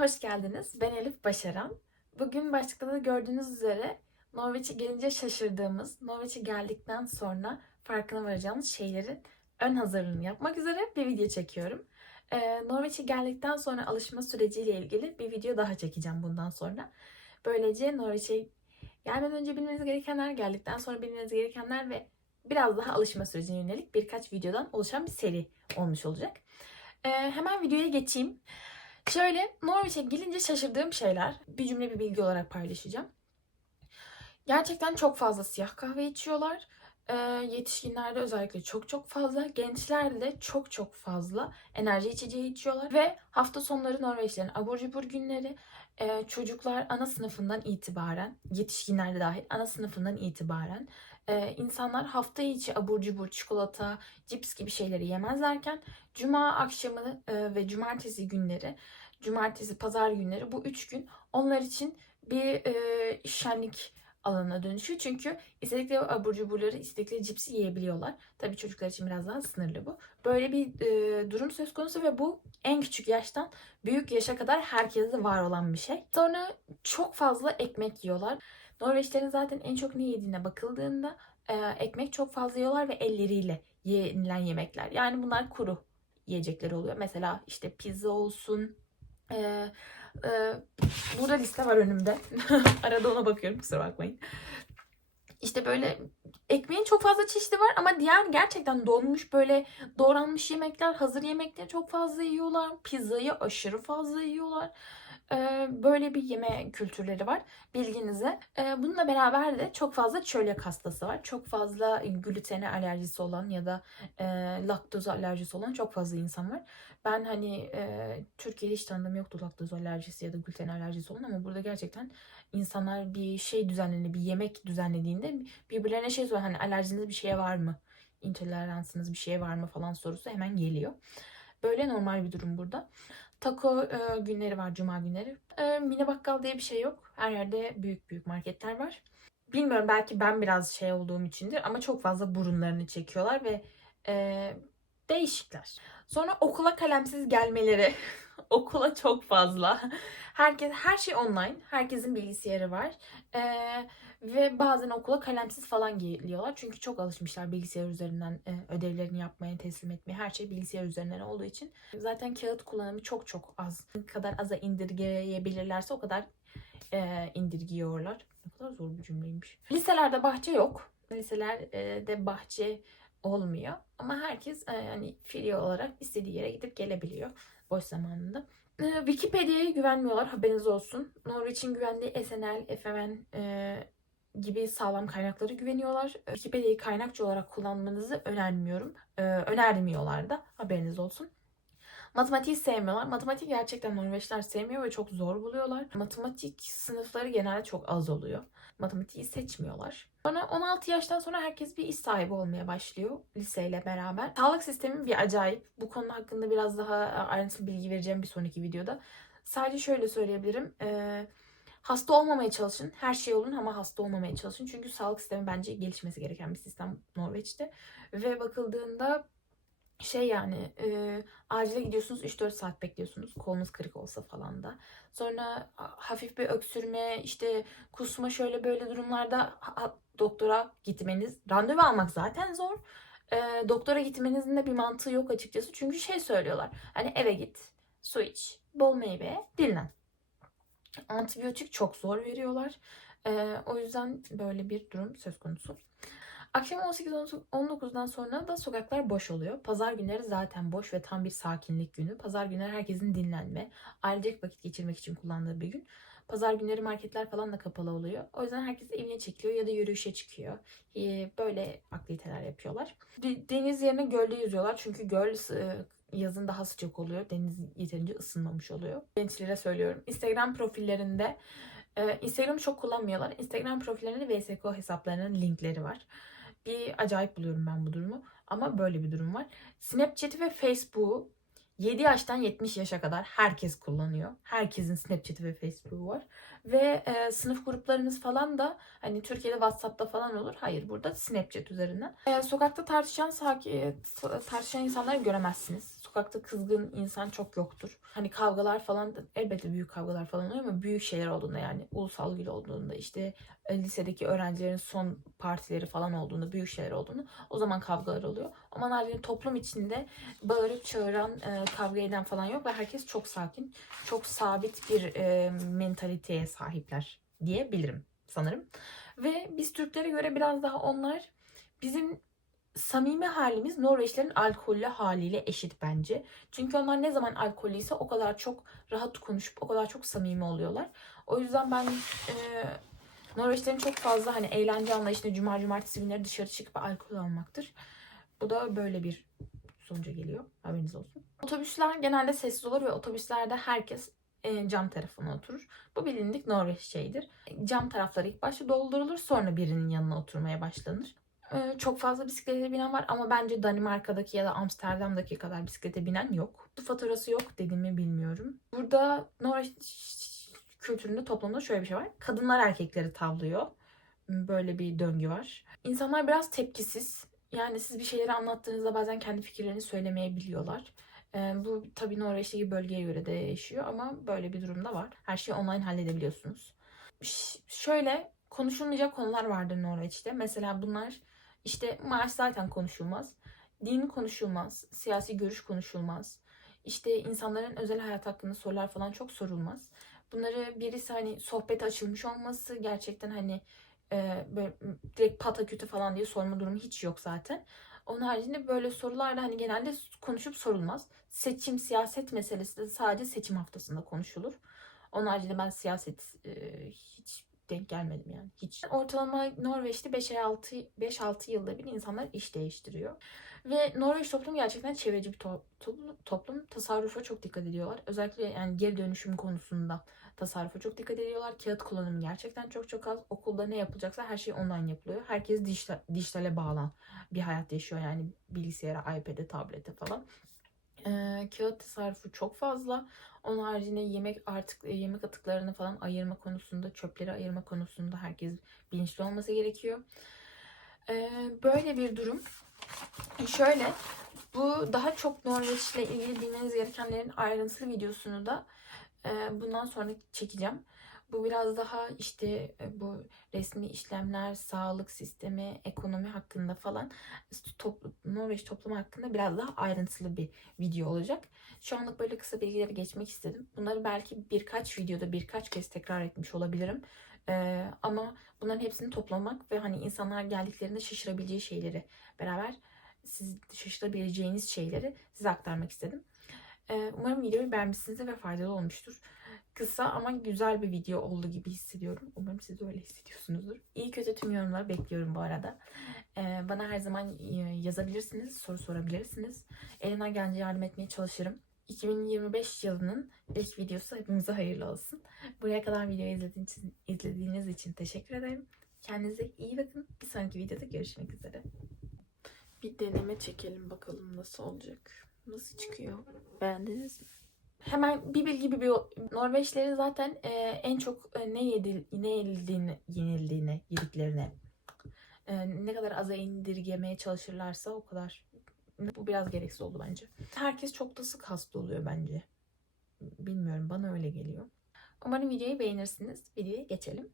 Hoş geldiniz. Ben Elif Başaran. Bugün başlıkta da gördüğünüz üzere Norveç'e gelince şaşırdığımız, Norveç'e geldikten sonra farkına varacağımız şeylerin ön hazırlığını yapmak üzere bir video çekiyorum. Ee, Norveç'e geldikten sonra alışma süreciyle ilgili bir video daha çekeceğim bundan sonra. Böylece Norveç'e gelmeden önce bilmeniz gerekenler, geldikten sonra bilmeniz gerekenler ve biraz daha alışma sürecine yönelik birkaç videodan oluşan bir seri olmuş olacak. Ee, hemen videoya geçeyim. Şöyle Norveç'e gelince şaşırdığım şeyler bir cümle bir bilgi olarak paylaşacağım. Gerçekten çok fazla siyah kahve içiyorlar. Ee, yetişkinlerde özellikle çok çok fazla. Gençlerde de çok çok fazla enerji içeceği içiyorlar. Ve hafta sonları Norveçlerin abur cubur günleri. Ee, çocuklar ana sınıfından itibaren, yetişkinlerde dahil ana sınıfından itibaren e, insanlar hafta içi abur cubur, çikolata, cips gibi şeyleri yemezlerken cuma akşamı e, ve cumartesi günleri, cumartesi, pazar günleri bu üç gün onlar için bir e, şenlik alanına dönüşüyor. Çünkü istedikleri abur cuburları, istedikleri cipsi yiyebiliyorlar. Tabii çocuklar için biraz daha sınırlı bu. Böyle bir e, durum söz konusu ve bu en küçük yaştan büyük yaşa kadar herkeste var olan bir şey. Sonra çok fazla ekmek yiyorlar. Norveçlerin zaten en çok ne yediğine bakıldığında e, ekmek çok fazla yiyorlar ve elleriyle yenilen yemekler. Yani bunlar kuru yiyecekler oluyor. Mesela işte pizza olsun. E, e, burada liste var önümde. Arada ona bakıyorum kusura bakmayın. İşte böyle ekmeğin çok fazla çeşidi var ama diğer gerçekten donmuş böyle doğranmış yemekler, hazır yemekleri çok fazla yiyorlar. Pizzayı aşırı fazla yiyorlar. Böyle bir yeme kültürleri var bilginize. Bununla beraber de çok fazla çölyak hastası var. Çok fazla glutene alerjisi olan ya da laktoz alerjisi olan çok fazla insan var. Ben hani Türkiye'de hiç tanıdığım yoktu laktoz alerjisi ya da gluten alerjisi olan ama burada gerçekten insanlar bir şey düzenlediğinde, bir yemek düzenlediğinde birbirlerine şey soruyor. Hani alerjiniz bir şeye var mı? İntoleransınız bir şeye var mı falan sorusu hemen geliyor. Böyle normal bir durum burada. Taco e, günleri var, cuma günleri. E, mini bakkal diye bir şey yok. Her yerde büyük büyük marketler var. Bilmiyorum belki ben biraz şey olduğum içindir ama çok fazla burunlarını çekiyorlar ve e, değişikler. Sonra okula kalemsiz gelmeleri. Okula çok fazla. Herkes her şey online. Herkesin bilgisayarı var. Ee, ve bazen okula kalemsiz falan geliyorlar. Çünkü çok alışmışlar bilgisayar üzerinden e, ödevlerini yapmaya, teslim etmeye. Her şey bilgisayar üzerinden olduğu için. Zaten kağıt kullanımı çok çok az. Ne kadar aza indirgeyebilirlerse o kadar e, indirgiyorlar. Ne kadar zor bir cümleymiş. Liselerde bahçe yok. Liselerde bahçe olmuyor. Ama herkes e, hani free olarak istediği yere gidip gelebiliyor boş zamanında. E, Wikipedia'ya güvenmiyorlar haberiniz olsun. Norveç'in güvendiği SNL, FMN e, gibi sağlam kaynaklara güveniyorlar. E, Wikipedia'yı kaynakçı olarak kullanmanızı önermiyorum. E, önermiyorlar da haberiniz olsun. Matematiği sevmiyorlar. Matematik gerçekten Norveçler sevmiyor ve çok zor buluyorlar. Matematik sınıfları genelde çok az oluyor. Matematiği seçmiyorlar. Sonra 16 yaştan sonra herkes bir iş sahibi olmaya başlıyor liseyle beraber. Sağlık sistemi bir acayip. Bu konu hakkında biraz daha ayrıntılı bilgi vereceğim bir sonraki videoda. Sadece şöyle söyleyebilirim. Ee, hasta olmamaya çalışın. Her şey olun ama hasta olmamaya çalışın. Çünkü sağlık sistemi bence gelişmesi gereken bir sistem Norveç'te. Ve bakıldığında şey yani e, acile gidiyorsunuz 3-4 saat bekliyorsunuz kolunuz kırık olsa falan da. Sonra hafif bir öksürme işte kusma şöyle böyle durumlarda ha, doktora gitmeniz randevu almak zaten zor. E, doktora gitmenizin de bir mantığı yok açıkçası. Çünkü şey söylüyorlar hani eve git su iç bol meyve dinlen. Antibiyotik çok zor veriyorlar. E, o yüzden böyle bir durum söz konusu. Akşam 18-19'dan sonra da sokaklar boş oluyor. Pazar günleri zaten boş ve tam bir sakinlik günü. Pazar günleri herkesin dinlenme, ailecek vakit geçirmek için kullandığı bir gün. Pazar günleri marketler falan da kapalı oluyor. O yüzden herkes evine çekiliyor ya da yürüyüşe çıkıyor. Ee, böyle aktiviteler yapıyorlar. Deniz yerine gölde yüzüyorlar. Çünkü göl yazın daha sıcak oluyor. Deniz yeterince ısınmamış oluyor. Gençlere söylüyorum. Instagram profillerinde Instagram'ı çok kullanmıyorlar. Instagram profillerinde VSK hesaplarının linkleri var. Bir acayip buluyorum ben bu durumu. Ama böyle bir durum var. Snapchat ve Facebook'u 7 yaştan 70 yaşa kadar herkes kullanıyor. Herkesin Snapchat'i ve Facebook'u var. Ve e, sınıf gruplarımız falan da hani Türkiye'de WhatsApp'ta falan olur. Hayır burada Snapchat üzerinden. E, sokakta tartışan saki, tartışan insanları göremezsiniz. Sokakta kızgın insan çok yoktur. Hani kavgalar falan elbette büyük kavgalar falan oluyor ama büyük şeyler olduğunda yani ulusal gün olduğunda işte e, lisedeki öğrencilerin son partileri falan olduğunda büyük şeyler olduğunda o zaman kavgalar oluyor. Ama haricinde toplum içinde bağırıp çağıran, e, kavga eden falan yok ve herkes çok sakin, çok sabit bir e, mentaliteye sahipler diyebilirim sanırım. Ve biz Türklere göre biraz daha onlar bizim samimi halimiz Norveçlerin alkollü haliyle eşit bence. Çünkü onlar ne zaman alkollüyse o kadar çok rahat konuşup o kadar çok samimi oluyorlar. O yüzden ben e, Norveçlerin çok fazla hani eğlence anlayışında cuma cumartesi günleri dışarı çıkıp alkol almaktır. Bu da böyle bir sonuca geliyor. Haberiniz olsun. Otobüsler genelde sessiz olur ve otobüslerde herkes e, cam tarafına oturur. Bu bilindik Norveç şeyidir. Cam tarafları ilk başta doldurulur sonra birinin yanına oturmaya başlanır. E, çok fazla bisiklete binen var ama bence Danimarka'daki ya da Amsterdam'daki kadar bisiklete binen yok. Su faturası yok dediğimi bilmiyorum. Burada Norveç kültüründe toplumda şöyle bir şey var. Kadınlar erkekleri tavlıyor. Böyle bir döngü var. İnsanlar biraz tepkisiz. Yani siz bir şeyleri anlattığınızda bazen kendi fikirlerini söylemeyebiliyorlar. Ee, bu tabii Norveç'teki bölgeye göre de değişiyor ama böyle bir durumda var. Her şeyi online halledebiliyorsunuz. Ş- şöyle konuşulmayacak konular vardır Norveç'te. Mesela bunlar işte maaş zaten konuşulmaz. Din konuşulmaz. Siyasi görüş konuşulmaz. İşte insanların özel hayat hakkında sorular falan çok sorulmaz. Bunları birisi hani sohbet açılmış olması gerçekten hani e, böyle direkt patakütü falan diye sorma durumu hiç yok zaten. Onun haricinde böyle sorular da hani genelde konuşup sorulmaz. Seçim, siyaset meselesi de sadece seçim haftasında konuşulur. Onun haricinde ben siyaset e, hiç denk gelmedim yani. Hiç. Ortalama Norveç'te 5-6 5-6 yılda bir insanlar iş değiştiriyor. Ve Norveç toplumu gerçekten çevreci bir to- toplum, toplum. Tasarrufa çok dikkat ediyorlar. Özellikle yani geri dönüşüm konusunda tasarrufa çok dikkat ediyorlar. Kağıt kullanımı gerçekten çok çok az. Okulda ne yapılacaksa her şey online yapılıyor. Herkes dijital, dijitale bağlan bir hayat yaşıyor yani bilgisayara, iPad'e, tablete falan. Kağıt tasarrufu çok fazla. Onun haricinde yemek artık e, yemek atıklarını falan ayırma konusunda, çöpleri ayırma konusunda herkes bilinçli olması gerekiyor. Böyle bir durum. Şöyle, bu daha çok Norveç'le ilgili bilmeniz gerekenlerin ayrıntılı videosunu da bundan sonra çekeceğim. Bu biraz daha işte e, bu resmi işlemler, sağlık sistemi, ekonomi hakkında falan top, Norveç toplumu hakkında biraz daha ayrıntılı bir video olacak. Şu anlık böyle kısa bilgileri geçmek istedim. Bunları belki birkaç videoda birkaç kez tekrar etmiş olabilirim. Ee, ama bunların hepsini toplamak ve hani insanlar geldiklerinde şaşırabileceği şeyleri beraber siz şaşırabileceğiniz şeyleri size aktarmak istedim. Ee, umarım videoyu beğenmişsinizdir ve faydalı olmuştur. Kısa ama güzel bir video oldu gibi hissediyorum. Umarım siz de öyle hissediyorsunuzdur. İyi kötü tüm yorumları bekliyorum bu arada. Ee, bana her zaman e, yazabilirsiniz, soru sorabilirsiniz. Elimden gelince yardım etmeye çalışırım. 2025 yılının ilk videosu hepimize hayırlı olsun. Buraya kadar videoyu izlediğiniz için, izlediğiniz için teşekkür ederim. Kendinize iyi bakın. Bir sonraki videoda görüşmek üzere. Bir deneme çekelim bakalım nasıl olacak. Nasıl çıkıyor? Beğendiniz mi? Hemen bir bilgi bir, bir Norveçlerin zaten e, en çok e, ne yedil ne yenildiğini yenildiğine yediklerine e, ne kadar aza indirgemeye çalışırlarsa o kadar bu biraz gereksiz oldu bence. Herkes çok da sık hasta oluyor bence. Bilmiyorum bana öyle geliyor. Umarım videoyu beğenirsiniz. Videoya geçelim.